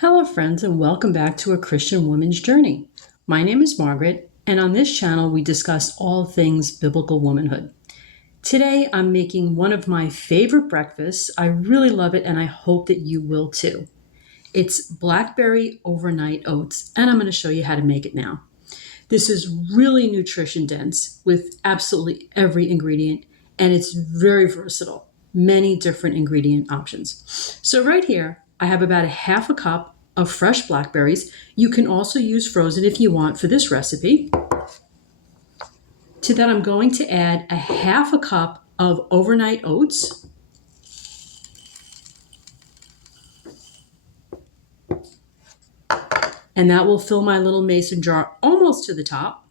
Hello friends, and welcome back to A Christian Woman's Journey. My name is Margaret, and on this channel we discuss all things biblical womanhood. Today I'm making one of my favorite breakfasts. I really love it, and I hope that you will too. It's Blackberry Overnight Oats, and I'm going to show you how to make it now. This is really nutrition dense with absolutely every ingredient, and it's very versatile. Many different ingredient options. So right here, I have about a half a cup of fresh blackberries. You can also use frozen if you want for this recipe. To that, I'm going to add a half a cup of overnight oats. And that will fill my little mason jar almost to the top.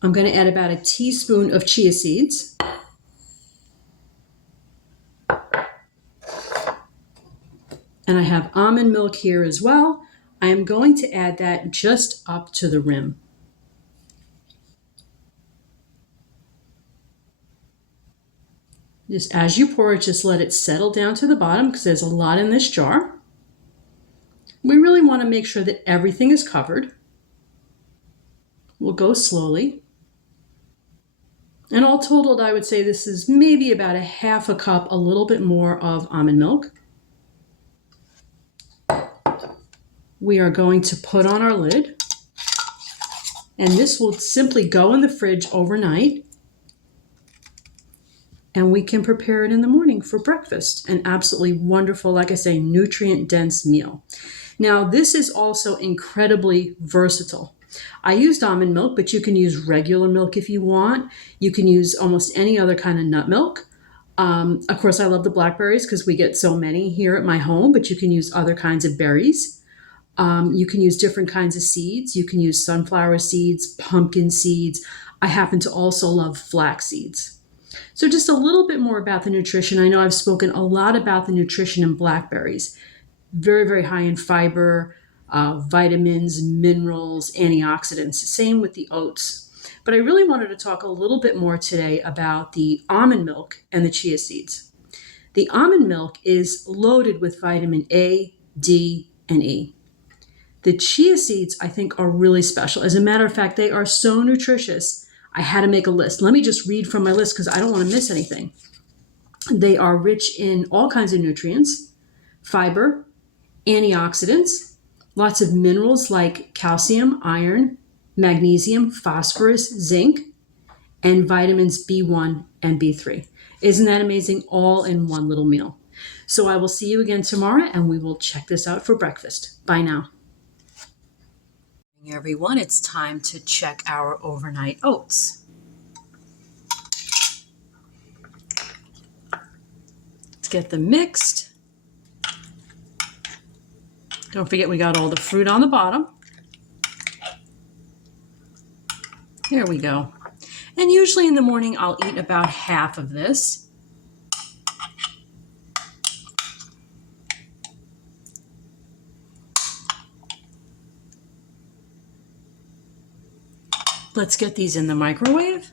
I'm going to add about a teaspoon of chia seeds. And I have almond milk here as well. I am going to add that just up to the rim. Just as you pour it, just let it settle down to the bottom because there's a lot in this jar. We really want to make sure that everything is covered. We'll go slowly. And all totaled, I would say this is maybe about a half a cup, a little bit more of almond milk. We are going to put on our lid, and this will simply go in the fridge overnight, and we can prepare it in the morning for breakfast. An absolutely wonderful, like I say, nutrient-dense meal. Now, this is also incredibly versatile. I used almond milk, but you can use regular milk if you want. You can use almost any other kind of nut milk. Of course, I love the blackberries because we get so many here at my home, but you can use other kinds of berries. You can use different kinds of seeds. You can use sunflower seeds, pumpkin seeds. I happen to also love flax seeds. So just a little bit more about the nutrition. I know I've spoken a lot about the nutrition in blackberries. Very, very high in fiber, vitamins, minerals, antioxidants. Same with the oats. But I really wanted to talk a little bit more today about the almond milk and the chia seeds. The almond milk is loaded with vitamin A, D, and E. The chia seeds, I think, are really special. As a matter of fact, they are so nutritious, I had to make a list. Let me just read from my list because I don't want to miss anything. They are rich in all kinds of nutrients, fiber, antioxidants, lots of minerals like calcium, iron, magnesium, phosphorus, zinc, and vitamins B1 and B3. Isn't that amazing? All in one little meal. So I will see you again tomorrow, and we will check this out for breakfast. Bye now. Everyone, it's time to check our overnight oats. Let's get them mixed. Don't forget we got all the fruit on the bottom. Here we go. And usually in the morning I'll eat about half of this. Let's get these in the microwave.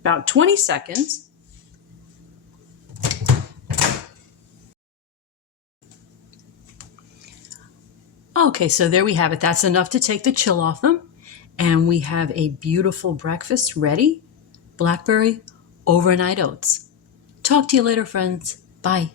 About 20 seconds. Okay, so there we have it. That's enough to take the chill off them. And we have a beautiful breakfast ready. Blackberry Overnight Oats. Talk to you later, friends. Bye.